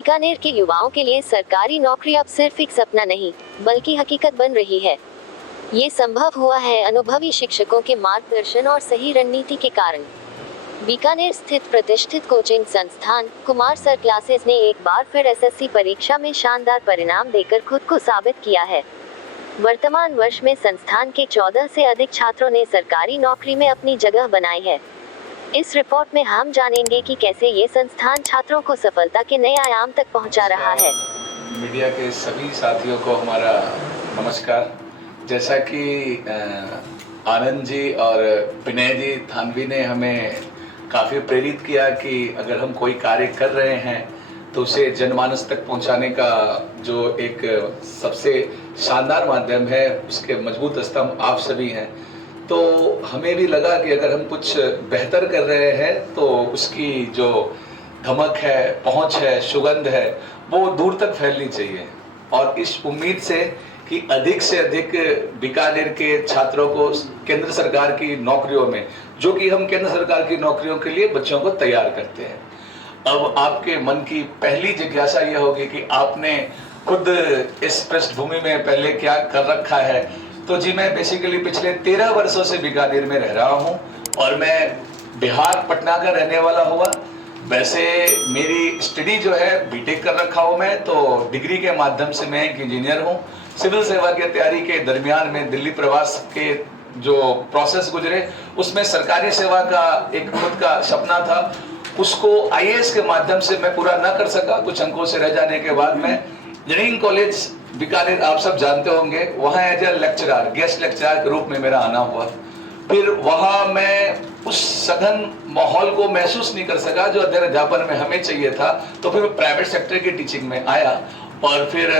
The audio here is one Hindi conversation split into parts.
बीकानेर के युवाओं के लिए सरकारी नौकरी अब सिर्फ एक सपना नहीं, बल्कि हकीकत बन रही है। ये संभव हुआ है अनुभवी शिक्षकों के मार्गदर्शन और सही रणनीति के कारण। बीकानेर स्थित प्रतिष्ठित कोचिंग संस्थान कुमार सर क्लासेस ने एक बार फिर एसएससी परीक्षा में शानदार परिणाम देकर खुद को साबित किया है। वर्तमान वर्ष में संस्थान के 14 से अधिक छात्रों ने सरकारी नौकरी में अपनी जगह बनाई है। इस रिपोर्ट में हम जानेंगे कि कैसे ये संस्थान छात्रों को सफलता के नए आयाम तक पहुंचा रहा है। मीडिया के सभी साथियों को हमारा नमस्कार। जैसा कि आनंद जी और विनय जी थानवी ने हमें काफ़ी प्रेरित किया कि अगर हम कोई कार्य कर रहे हैं तो उसे जनमानस तक पहुंचाने का जो एक सबसे शानदार माध्यम है, उसके मजबूत स्तंभ आप सभी हैं। तो हमें भी लगा कि अगर हम कुछ बेहतर कर रहे हैं तो उसकी जो धमक है, पहुंच है, सुगंध है, वो दूर तक फैलनी चाहिए। और इस उम्मीद से कि अधिक से अधिक बीकानेर के छात्रों को केंद्र सरकार की नौकरियों में, जो कि हम केंद्र सरकार की नौकरियों के लिए बच्चों को तैयार करते हैं। अब आपके मन की पहली जिज्ञासा यह होगी कि आपने खुद इस पृष्ठभूमि में पहले क्या कर रखा है। तो जी, मैं बेसिकली पिछले 13 वर्षों से बीकानेर में रह रहा हूँ और मैं बिहार पटना का रहने वाला हुआ। वैसे मेरी स्टडी जो है बीटेक कर रखा हूँ मैं, तो डिग्री के माध्यम से मैं एक इंजीनियर हूँ। सिविल सेवा की तैयारी के दरमियान में दिल्ली प्रवास के जो प्रोसेस गुजरे, उसमें सरकारी सेवा का एक खुद का सपना था, उसको आईएएस के माध्यम से मैं पूरा ना कर सका। कुछ अंकों से रह जाने के बाद मैं इंजीनियरिंग कॉलेज बीकानेर, आप सब जानते होंगे, वहाँ as a lecturer, guest lecturer के रूप में मेरा आना हुआ। फिर वहाँ मैं उस सघन माहौल को महसूस नहीं कर सका जो अध्ययन अध्यापन में हमें चाहिए था। तो फिर मैं प्राइवेट सेक्टर की टीचिंग में आया और फिर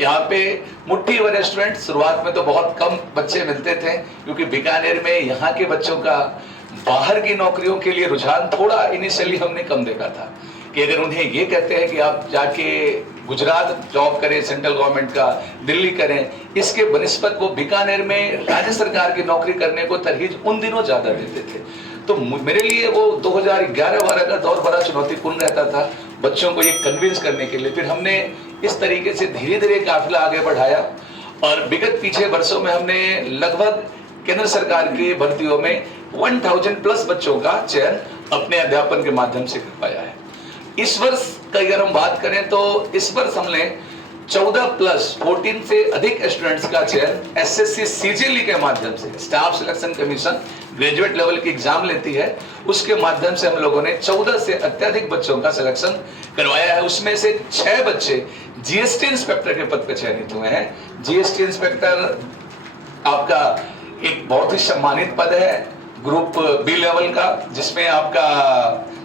यहाँ पे मुट्ठी भर स्टूडेंट, शुरुआत में तो बहुत कम बच्चे मिलते थे क्योंकि बीकानेर में यहाँ के बच्चों का बाहर की नौकरियों के लिए रुझान थोड़ा इनिशियली हमने कम देखा था कि अगर उन्हें ये कहते हैं कि आप जाके गुजरात जॉब करें, सेंट्रल गवर्नमेंट का, दिल्ली करें, इसके बनिस्बत वो बीकानेर में राज्य सरकार की नौकरी करने को तरजीह उन दिनों ज़्यादा देते थे। तो मेरे लिए वो 2011-12 का दौर बड़ा चुनौतीपूर्ण रहता था बच्चों को ये कन्विंस करने के लिए। फिर हमने इस तरीके से धीरे धीरे काफिला आगे बढ़ाया और विगत पीछे वर्षों में हमने लगभग केंद्र सरकार की भर्तियों में 1000 प्लस बच्चों का चयन अपने अध्यापन के माध्यम से कर पाया है। इस वर्ष का अगर हम बात करें तो इस वर्ष हमने 14 से अधिक स्टूडेंट्स का चयन एसएससी सीजीएलई के माध्यम से, staff selection commission graduate level की एग्जाम लेती है, उसके माध्यम से हम लोगों ने 14 से अत्यधिक बच्चों का सिलेक्शन करवाया है। उसमें से 6 बच्चे जीएसटी इंस्पेक्टर के पद पर चयनित हुए हैं। जीएसटी इंस्पेक्टर आपका एक बहुत ही सम्मानित पद है, ग्रुप बी लेवल का, जिसमें आपका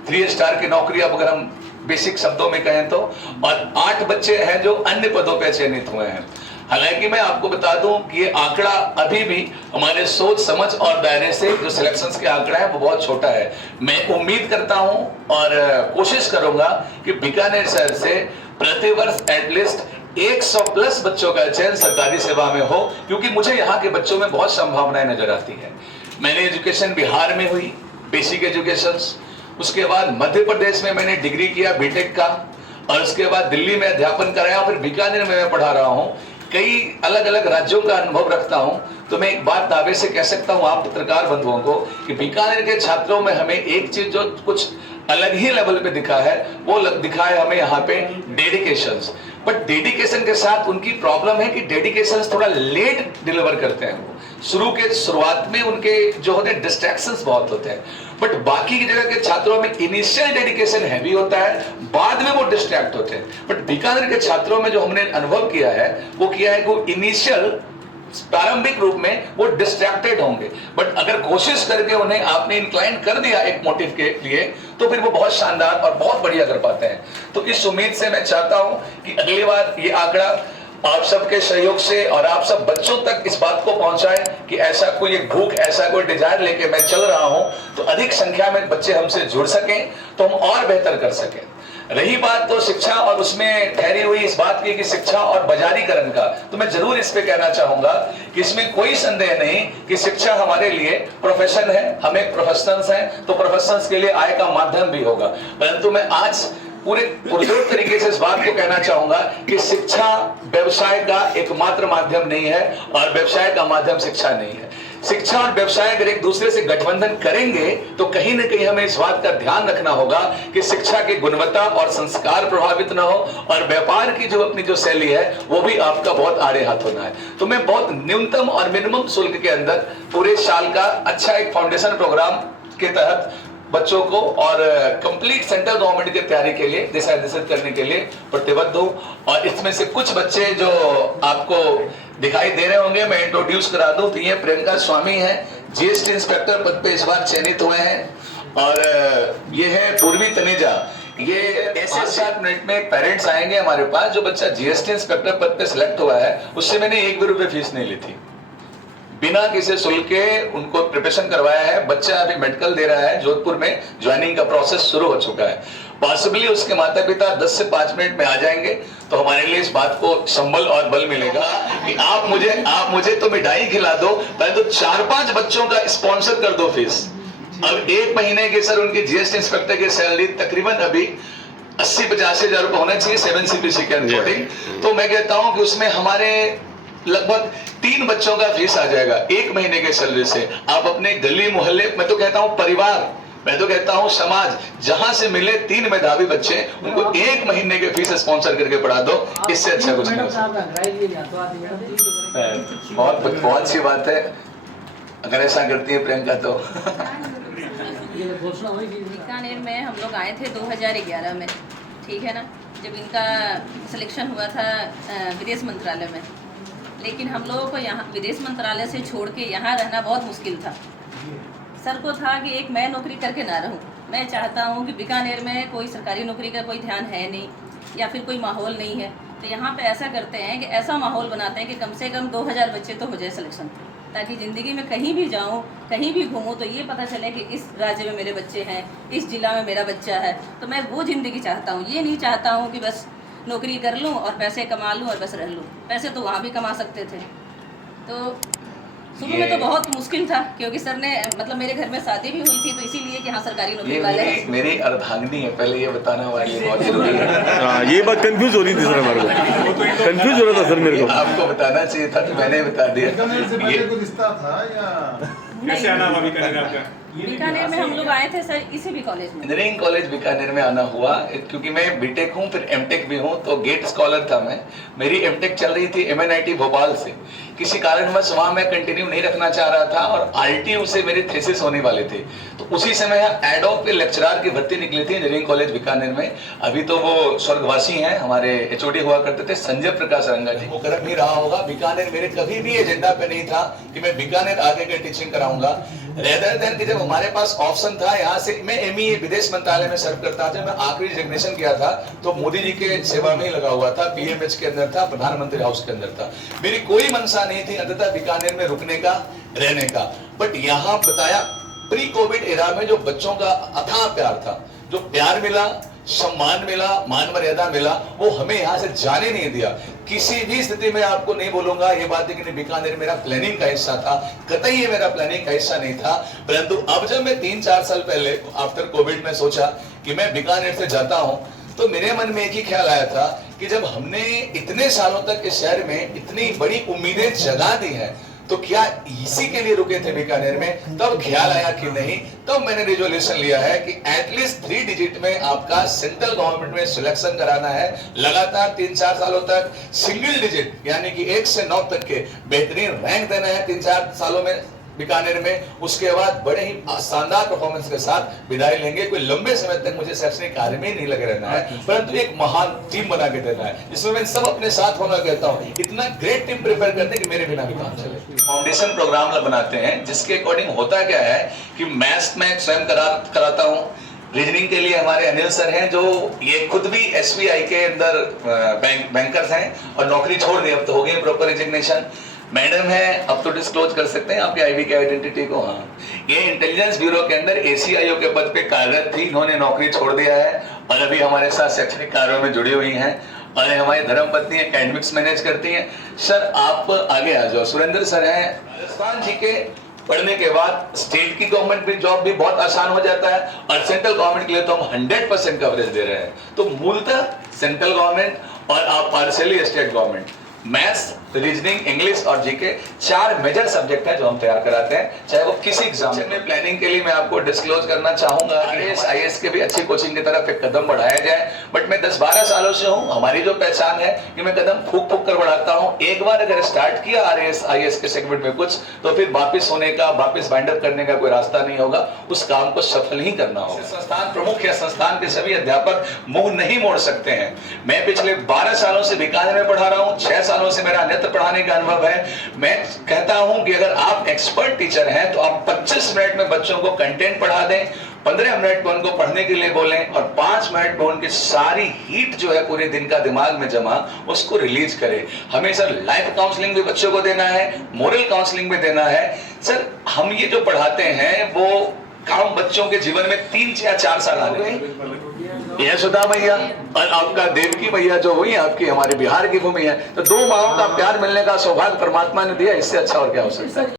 3 स्टार की नौकरी, अब अगर हम बेसिक शब्दों में कहें तो, और 8 बच्चे हैं जो अन्य पदों पर चयनित हुए हैं। हालांकि मैं आपको बता दूं कि ये आंकड़ा अभी भी हमारे सोच समझ और दायरे से जो सिलेक्शंस के आंकड़ा है वो बहुत छोटा है। मैं उम्मीद करता हूं और कोशिश करूंगा कि बीकानेर शहर से प्रतिवर्ष एटलीस्ट 100 प्लस बच्चों का चयन सरकारी सेवा में हो, क्योंकि मुझे यहाँ के बच्चों में बहुत संभावनाएं नजर आती है। मैंने एजुकेशन बिहार में हुई, बेसिक एजुकेशन, उसके बाद मध्य प्रदेश में मैंने डिग्री किया बीटेक का, और उसके बाद दिल्ली में अध्यापन कराया, फिर बीकानेर में मैं पढ़ा रहा हूँ। कई अलग अलग राज्यों का अनुभव रखता हूं। तो मैं एक बात दावे से कह सकता हूं आप पत्रकार बंधुओं को कि बीकानेर के छात्रों में हमें एक चीज जो कुछ अलग ही लेवल पे दिखा है, वो दिखा है हमें यहाँ पे डेडिकेशंस। बट डेडिकेशन के साथ उनकी प्रॉब्लम है कि डेडिकेशन थोड़ा लेट डिलीवर करते हैं। वो शुरुआत में उनके जो होते हैं डिस्ट्रैक्शंस बहुत होते हैं, बट बाकी की जगह के छात्रों में इनिशियल डेडिकेशन हैवी होता है, बाद में वो डिस्ट्रैक्ट होते हैं। बट बीकानेर के छात्रों में जो हमने अनुभव किया है वो किया है कि वो इनिशियल प्रारंभिक रूप में वो डिस्ट्रैक्टेड होंगे, बट अगर कोशिश करके उन्हें आपने इंक्लाइन कर दिया एक मोटिव के लिए, तो फिर वो बहुत शानदार और बहुत बढ़िया कर पाते हैं। तो इस उम्मीद से मैं चाहता हूं कि अगली बार ये आंकड़ा आप सबके सहयोग से और आप सब बच्चों तक इस बात को पहुंचाएं कि ऐसा कोई एक भूख, ऐसा कोई डिजायर लेके मैं चल रहा हूं, तो अधिक संख्या में बच्चे हमसे जुड़ सकें, तो हम और बेहतर कर सकें। रही बात तो शिक्षा और उसमें ठहरी हुई इस बात की कि शिक्षा और बाजारीकरण का, तो मैं जरूर इस पे कहना चाहूंगा कि इसमें कोई संदेह नहीं कि शिक्षा हमारे लिए प्रोफेशन है, हम एक प्रोफेशनल्स हैं, तो प्रोफेशनल्स के लिए आय का माध्यम भी होगा। परंतु मैं आज पूरे पुरजोर तरीके से इस बात को कहना चाहूंगा कि शिक्षा व्यवसाय का एकमात्र माध्यम नहीं है और व्यवसाय का माध्यम शिक्षा नहीं है। शिक्षा और व्यवसाय अगर एक दूसरे से गठबंधन करेंगे तो कहीं ना कहीं हमें इस बात का ध्यान रखना होगा कि शिक्षा की गुणवत्ता और संस्कार प्रभावित ना हो और व्यापार की जो अपनी जो शैली है वो भी आपका बहुत आड़े हाथ होना है। तो मैं बहुत न्यूनतम और मिनिमम शुल्क के अंदर पूरे साल का अच्छा एक फाउंडेशन प्रोग्राम के तहत बच्चों को और कंप्लीट सेंट्रल गवर्नमेंट की तैयारी के लिए दिशा निर्देशित करने के लिए प्रतिबद्ध हूं। और इसमें से कुछ बच्चे जो आपको दिखाई दे रहे होंगे मैं इंट्रोड्यूस करा दूं। तो ये प्रियंका स्वामी है, जीएसटी इंस्पेक्टर पद पे इस बार चयनित हुए हैं। और ये है पूर्वी तनेजा। ये ऐसे 7 मिनट में पेरेंट्स आएंगे हमारे पास। जो बच्चा जीएसटी इंस्पेक्टर पद पे सिलेक्ट हुआ है उससे मैंने 1 भी रुपए फीस नहीं ली थी, बिना किसी शुल्क के उनको प्रिपरेशन करवाया है। बच्चा अभी मेडिकल दे रहा है जोधपुर में, ज्वाइनिंग का प्रोसेस शुरू हो चुका है। पॉसिबली उसके माता पिता 10 से 5 मिनट में आ जाएंगे तो हमारे लिए इस बात को संबल और बल मिलेगा कि आप मुझे तो मिठाई खिला दो, पहले तो 4-5 बच्चों का स्पॉन्सर कर दो फीस। अब 1 महीने के सर उनकी जीएसटी इंस्पेक्टर की सैलरी तकरीबन अभी 80-85 हजार रुपए होना चाहिए 7 CPC के अकॉर्डिंग। तो मैं कहता हूं कि उसमें हमारे लगभग 3 बच्चों का फीस आ जाएगा 1 महीने के सैलरी से। आप अपने गली मोहल्ले, मैं तो कहता हूं परिवार, मैं तो कहता हूं समाज, जहां से मिले 3 मेधावी बच्चे उनको 1 महीने के फीस स्पॉन्सर करके पढ़ा दो, इससे अच्छा कुछ नहीं हो सकता। बहुत सी बात है, अगर ऐसा करती है प्रियंका तो। बीकानेर में हम लोग आए थे 2011 में, ठीक है ना, जब इनका सिलेक्शन हुआ था विदेश मंत्रालय में। लेकिन हम लोगों को यहाँ विदेश मंत्रालय से छोड़ के यहाँ रहना बहुत मुश्किल था। सर को था कि एक मैं नौकरी करके ना रहूँ। मैं चाहता हूँ कि बीकानेर में कोई सरकारी नौकरी का कोई ध्यान है नहीं या फिर कोई माहौल नहीं है, तो यहाँ पे ऐसा करते हैं कि ऐसा माहौल बनाते हैं कि कम से कम 2000 बच्चे तो हो जाए सिलेक्शन, ताकि ज़िंदगी में कहीं भी जाऊँ, कहीं भी घूमूँ तो ये पता चले कि इस राज्य में मेरे बच्चे हैं, इस जिला में मेरा बच्चा है। तो मैं वो ज़िंदगी चाहता हूँ, ये नहीं चाहता हूँ कि बस नौकरी कर लूँ और पैसे कमा लूँ और बस रह लूँ। पैसे तो वहाँ भी कमा सकते थे। तो शुरू में तो बहुत मुश्किल था, क्योंकि सर ने मतलब मेरे घर में शादी भी हुई थी, तो इसीलिए कि हाँ सरकारी नौकरी वाले हैं। मेरी अर्धांगिनी है, पहले ये बताना हमारे लिए बहुत जरूरी है। ये बात कंफ्यूज हो रही थी सर, हमारे को कंफ्यूज हो रहा था सर मेरे को। आपको बताना चाहिए था तो मैंने बता दिया। ये कोई रिश्ता था या कैसे आना हुआ बीकानेर आपका? बीकानेर में हम लोग आए थे सर इसी भी कॉलेज में। इंजीनियरिंग कॉलेज बीकानेर में आना हुआ क्योंकि मैं बीटेक हूँ फिर एमटेक भी हूँ, तो गेट स्कॉलर था मैं। मेरी एमटेक चल रही थी MNIT भोपाल से, किसी कारणवश वहाँ मैं कंटिन्यू नहीं रखना चाह रहा था और RTU से मेरी थीसिस होने वाली थी। तो उसी समय एडॉक पे लेक्चरर की भर्ती निकली थी इंजीनियरिंग कॉलेज बीकानेर में। अभी तो वो स्वर्गवासी हैं, हमारे HOD हुआ करते थे संजय प्रकाश रंगा जी। वो कर भी रहा होगा। बीकानेर मेरे कभी भी एजेंडा पे नहीं था कि मैं बीकानेर आगे के टीचिंग कराऊंगा। रेदर देन कि जब हमारे पास ऑप्शन था यहाँ से, मैं MEA विदेश मंत्रालय में सर्व करता था। मैं आखिरी रिजिग्नेशन किया था तो मोदी जी के सेवा में ही लगा हुआ था, PMH के अंदर था, प्रधानमंत्री हाउस के अंदर था। मेरी कोई मनसा नहीं थी अंततः बीकानेर में रुकने का, रहने का। बट यहाँ बताया प्री कोविड एरा में जो बच्चों का अथाह प्यार था, जो प्यार मिला, सम्मान मिला, मान मर्यादा मिला, वो हमें यहाँ से जाने नहीं दिया। किसी भी स्थिति में आपको नहीं बोलूंगा ये बात है कि बीकानेर मेरा प्लानिंग का हिस्सा था, कतई ये मेरा प्लानिंग का हिस्सा नहीं था। परंतु अब जब मैं 3-4 साल पहले आफ्टर कोविड में सोचा कि मैं बीकानेर से जाता हूं, तो मेरे मन में एक ही ख्याल आया था कि जब हमने इतने सालों तक इस शहर में इतनी बड़ी उम्मीदें जगा दी हैं, तो क्या इसी के लिए रुके थे बीकानेर में? तब ख्याल आया कि नहीं, तब मैंने रिजोल्यूशन लिया है कि एटलीस्ट 3 डिजिट में आपका सेंट्रल गवर्नमेंट में सिलेक्शन कराना है। लगातार 3-4 सालों तक सिंगल डिजिट यानी कि 1 से 9 तक के बेहतरीन रैंक देना है 3-4 सालों में बीकानेर में। उसके बाद बड़े ही शानदार परफॉर्मेंस के साथ विदाई लेंगे। कोई लंबे समय तक मुझे शैक्षणिक कार्य में नहीं लगे रहना है, परंतु एक महान टीम बना के देना है जिसमें मैं सब अपने साथ होना कहता हूँ। इतना ग्रेट टीम प्रिपेयर करते हैं कि मेरे बिना भी काम चले। फाउंडेशन प्रोग्राम बनाते हैं जिसके अकॉर्डिंग होता क्या है कि मैथ्स में स्वयं कराता हूँ। रीजनिंग के लिए हमारे अनिल सर हैं जो ये खुद भी SBI के अंदर बैंकर्स हैं और नौकरी छोड़ दी, अब तो हो गई प्रॉपर रिजिग्नेशन। मैडम है, अब तो डिस्क्लोज कर सकते हैं आपके IB के आइडेंटिटी को। हाँ, ये इंटेलिजेंस ब्यूरो के अंदर ACIO के पद पे कार्यरत थी, इन्होंने नौकरी छोड़ दिया है और अभी हमारे साथ शैक्षणिक कार्यों में जुड़ी हुई हैं। और हमारी धर्मपत्नी एकेडमिक्स मैनेज करती हैं। सर आप आगे आ जाओ। सुरेंद्र सर हैं, राजस्थान जी के पढ़ने के बाद स्टेट की गवर्नमेंट में जॉब भी बहुत आसान हो जाता है और सेंट्रल गवर्नमेंट के लिए तो हम 100% कवरेज दे रहे हैं। तो मूलतः सेंट्रल गवर्नमेंट और आप partially state government, maths, reasoning, English और जीके 4 मेजर सब्जेक्ट है जो हम तैयार कराते हैं, चाहे वो किसी एग्जाम में। प्लानिंग के लिए मैं आपको डिस्क्लोज करना चाहूंगा IAS के भी अच्छी कोचिंग की तरफ एक कदम बढ़ाया जाए। बट मैं 10-12 सालों से हूं, हमारी जो पहचान है कि मैं कदम फूक फूक कर बढ़ाता हूं। एक बार अगर स्टार्ट किया IAS के सेगमेंट में कुछ, तो फिर वापस होने का, वापस बाइंड अप करने का कोई रास्ता नहीं होगा। उस काम को सफल ही करना होगा। संस्थान प्रमुख या संस्थान के सभी अध्यापक मुंह नहीं मोड़ सकते हैं। मैं पिछले 12 सालों से बीकानेर में पढ़ा रहा हूं, 6 सालों से मेरा अन्यत्र पढ़ाने का अनुभव है। मैं कहता हूं कि अगर आप एक्सपर्ट टीचर हैं तो आप 25 मिनट में बच्चों को कंटेंट पढ़ा दें, 15 मिनट में उनको पढ़ने के लिए बोलें और 5 मिनट में उनकी सारी हीट जो है पूरे दिन का दिमाग में जमा, उसको रिलीज करें। हमें सर लाइफ काउंसलिंग भी बच्चों को देना है, मोरल काउंसलिंग भी देना है। सर हम ये जो पढ़ाते हैं वो काम बच्चों के जीवन में 3 या 4 साल आने यह सुधा मैया और आपका देवकी मैया जो हुई आपकी हमारे बिहार की भूमि है, तो 2 माओं का प्यार मिलने का सौभाग्य परमात्मा ने दिया, इससे अच्छा और क्या हो सकता है।